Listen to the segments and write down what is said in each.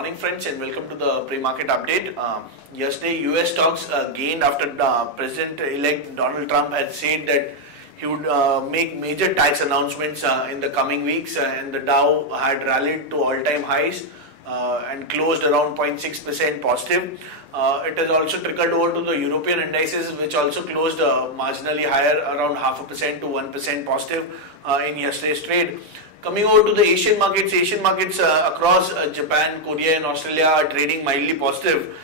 morning friends and welcome to the pre-market update. Yesterday US stocks gained after President-elect Donald Trump had said that he would make major tax announcements in the coming weeks, and the Dow had rallied to all-time highs and closed around 0.6% positive. It has also trickled over to the European indices, which also closed marginally higher, around 0.5% to 1% positive in yesterday's trade. Coming over to the Asian markets across Japan, Korea and Australia are trading mildly positive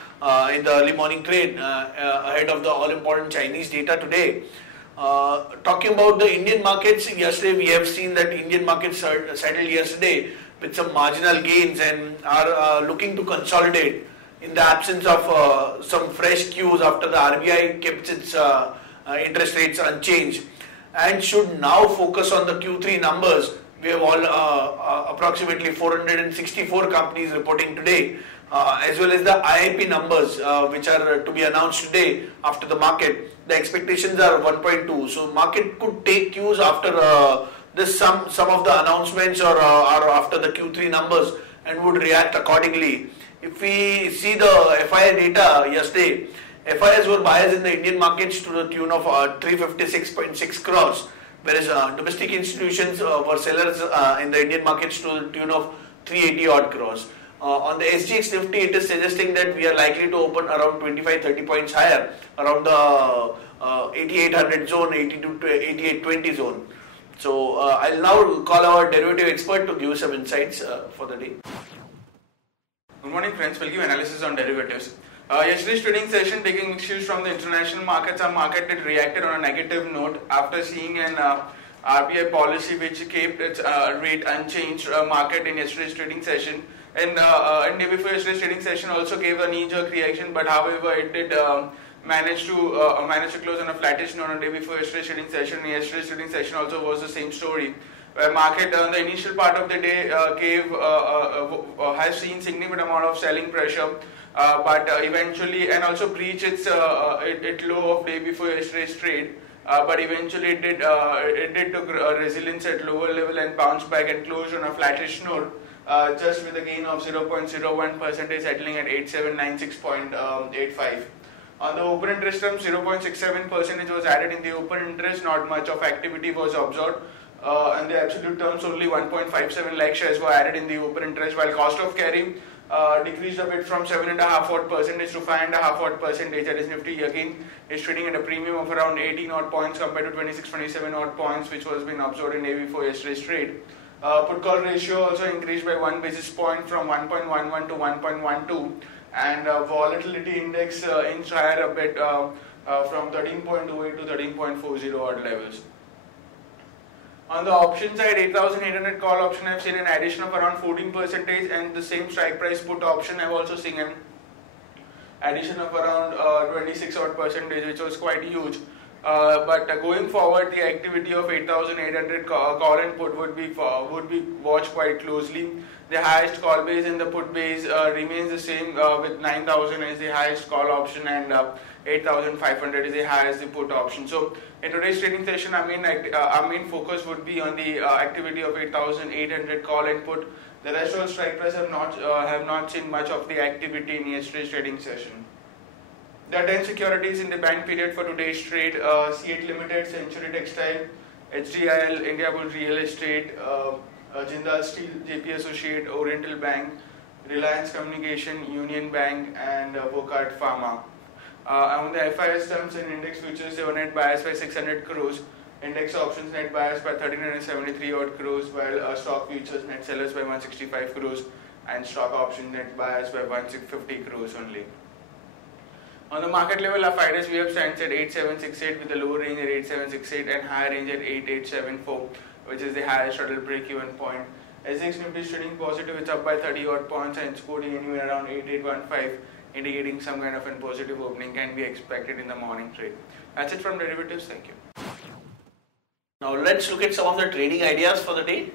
in the early morning trade ahead of the all-important Chinese data today. Talking about the Indian markets, yesterday we have seen that Indian markets settled yesterday with some marginal gains and are looking to consolidate in the absence of some fresh cues after the RBI kept its interest rates unchanged and should now focus on the Q3 numbers. We have all approximately 464 companies reporting today, as well as the IIP numbers which are to be announced today after the market. The expectations are 1.2, so market could take cues after some of the announcements or after the Q3 numbers and would react accordingly. If we see the FII data yesterday, FIIs were buyers in the Indian markets to the tune of 356.6 crores. Whereas domestic institutions were sellers in the Indian markets to the tune of 380 odd crores. On the SGX Nifty, it is suggesting that we are likely to open around 25-30 points higher, around the 8800 zone, 82 to 8820 zone. So I'll now call our derivative expert to give some insights for the day. Good morning friends, we'll give analysis on derivatives. Yesterday's trading session, taking mixed cues from the international markets, our market had reacted on a negative note after seeing an RBI policy which kept its rate unchanged market in yesterday's trading session. And day before yesterday's trading session also gave a knee-jerk reaction, but however it did manage to close on a flattish note on day before yesterday's trading session. Yesterday's trading session also was the same story, where market on the initial part of the day has seen significant amount of selling pressure. But eventually, and also breached its low of day before yesterday's trade. But eventually, it did took resilience at lower level and bounced back and closed on a flattish note, just with a gain of 0.01%, settling at 8796.85. On the open interest terms, 0.67% was added in the open interest. Not much of activity was observed. In the absolute terms, only 1.57 lakh shares were added in the open interest, while cost of carry decreased a bit from 7.5% to 5.5%. That is Nifty again is trading at a premium of around 18 odd points compared to 26-27 odd points, which was been observed in day before yesterday's trade. Put call ratio also increased by 1 basis point from 1.11 to 1.12, and volatility index inched higher a bit from 13.28 to 13.40 odd levels. On the option side, 8,800 call option have seen an addition of around 14%, and the same strike price put option have also seen an addition of around 26 odd percentage, which was quite huge. But going forward, the activity of 8,800 call and put would be watched quite closely. The highest call base and the put base remains the same, with 9,000 as the highest call option and 8,500 is the highest the put option. So in today's trading session, our main focus would be on the activity of 8,800 call and put. The rest of strike price have not seen much of the activity in yesterday's trading session. There are 10 securities in the bank period for today's trade: C8 Limited, Century Textile, HDIL, Indiabulls Real Estate, Jindal Steel, JP Associate, Oriental Bank, Reliance Communication, Union Bank, and Vocart Pharma. On the FIS terms and index futures, they were net buyers by 600 crores, index options net buyers by 1,373 odd crores, while stock futures net sellers by 165 crores, and stock option net buyers by 150 crores only. On the market level, our FIDES we have stands at 8768 with the lower range at 8768 and higher range at 8874, which is the highest hurdle break-even point. SGX Nifty is trading positive, it's up by 30 odd points and it's quoting anywhere around 8815, indicating some kind of a positive opening can be expected in the morning trade. That's it from derivatives. Thank you. Now let's look at some of the trading ideas for the day.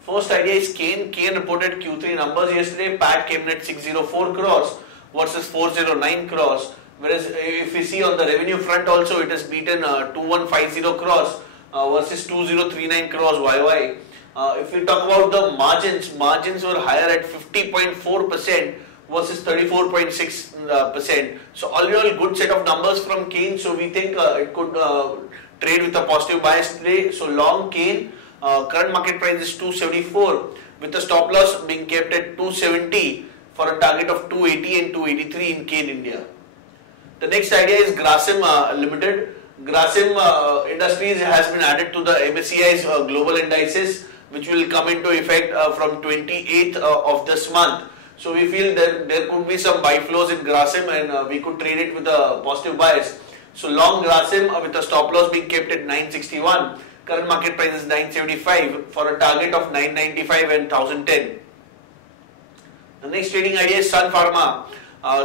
First idea is Kane. Kane reported Q3 numbers yesterday. PAT came in at 604 crores versus 409 crores. Whereas if we see on the revenue front also, it has beaten 2150 crores versus 2039 crores YY. If we talk about the margins were higher at 50.4% versus 34.6%. So all in all, good set of numbers from Kane. So we think it could trade with a positive bias today. So long Kane, current market price is 274 with the stop loss being kept at 270 for a target of 280 and 283 in Kane India. The next idea is Grasim Limited. Grasim Industries has been added to the MSCI's global indices, which will come into effect from 28th of this month. So we feel that there could be some buy flows in Grasim and we could trade it with a positive bias. So long Grasim with a stop loss being kept at 961. Current market price is 975 for a target of 995 and 1010. The next trading idea is Sun Pharma.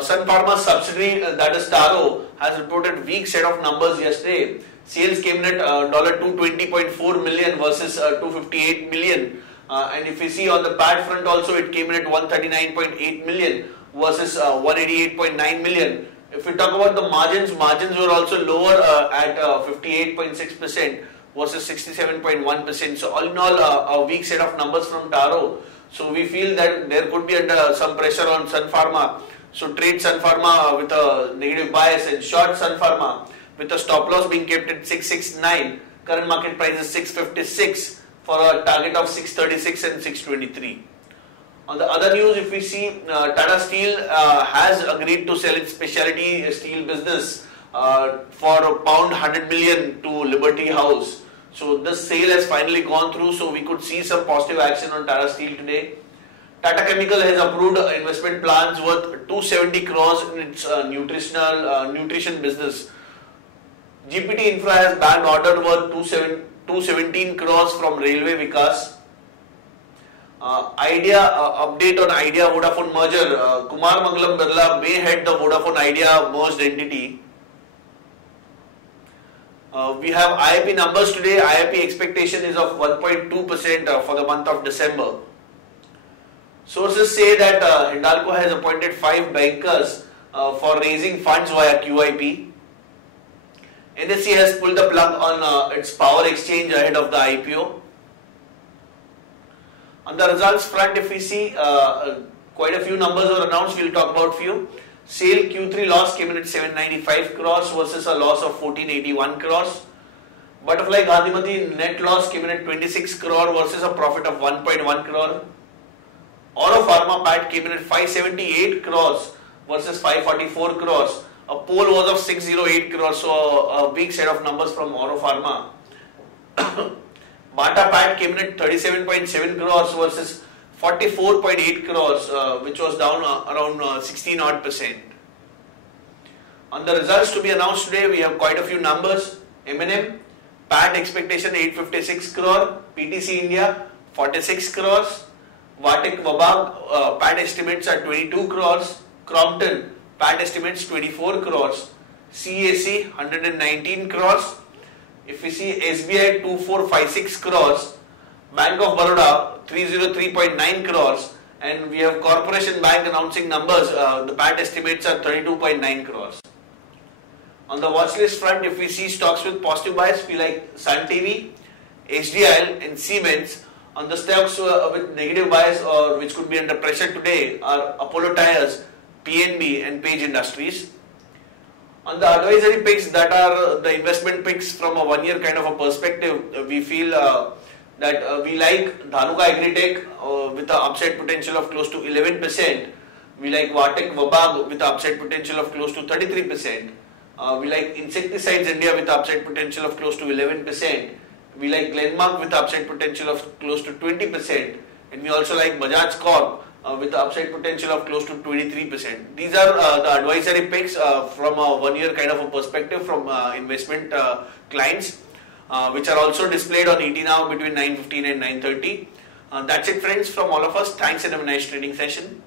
Sun Pharma's subsidiary, that is Taro, has reported weak set of numbers yesterday. Sales came in at $220.4 million versus $258 million. And if we see on the PAT front also, it came in at $139.8 million versus $188.9 million. If we talk about the margins were also lower at 58.6% versus 67.1%. So all in all, a weak set of numbers from Taro. So we feel that there could be under some pressure on Sun Pharma. So trade Sun Pharma with a negative bias and short Sun Pharma with a stop loss being kept at 669. Current market price is 656 for a target of 636 and 623. On the other news, if we see Tata Steel has agreed to sell its specialty steel business for £100 million to Liberty House. So this sale has finally gone through, so we could see some positive action on Tata Steel today. Tata Chemical has approved investment plans worth 270 crores in its nutrition business. GPT Infra has bagged order worth 217 crores from Railway Vikas. Update on Idea Vodafone merger. Kumar Mangalam Birla may head the Vodafone Idea merged entity. We have IIP numbers today. IIP expectation is of 1.2% for the month of December. Sources say that Hindalco has appointed 5 bankers for raising funds via QIP. NSE has pulled the plug on its power exchange ahead of the IPO. On the results front, if we see quite a few numbers were announced, we'll talk about few. SAIL Q3 loss came in at 795 crores versus a loss of 1481 crores. Butterfly Gandhimathi net loss came in at 26 crore versus a profit of 1.1 crore. Oro Pharma PAT came in at 578 crores versus 544 crores. A poll was of 608 crores, so a big set of numbers from Oro Pharma. Bata PAT came in at 37.7 crores versus 44.8 crores, which was down around 16 odd %. On the results to be announced today, we have quite a few numbers. M&M, PAT expectation 856 crore, PTC India 46 crores, Vatic Vabag PAT estimates are 22 crores, Crompton PAT estimates 24 crores, CAC 119 crores. If we see SBI 2456 crores, Bank of Baroda 303.9 crores, and we have Corporation Bank announcing numbers. The PAT estimates are 32.9 crores. On the watch list front, if we see stocks with positive bias, we like Sun TV, HDL and Siemens. On the stocks with negative bias or which could be under pressure today are Apollo Tyres, PNB and Page Industries. On the advisory picks, that are the investment picks from a 1 year kind of a perspective, we feel that we like Dhanuka Agritech with an upside potential of close to 11%. We like Vatic Vabag with an upside potential of close to 33%. We like Insecticides India with an upside potential of close to 11%. We like Glenmark with an upside potential of close to 20%. And we also like Bajaj Corp with the upside potential of close to 23%. These are the advisory picks from a 1 year kind of a perspective from investment clients, which are also displayed on ET Now between 9:15 and 9:30. That's it, friends, from all of us. Thanks and have a nice trading session.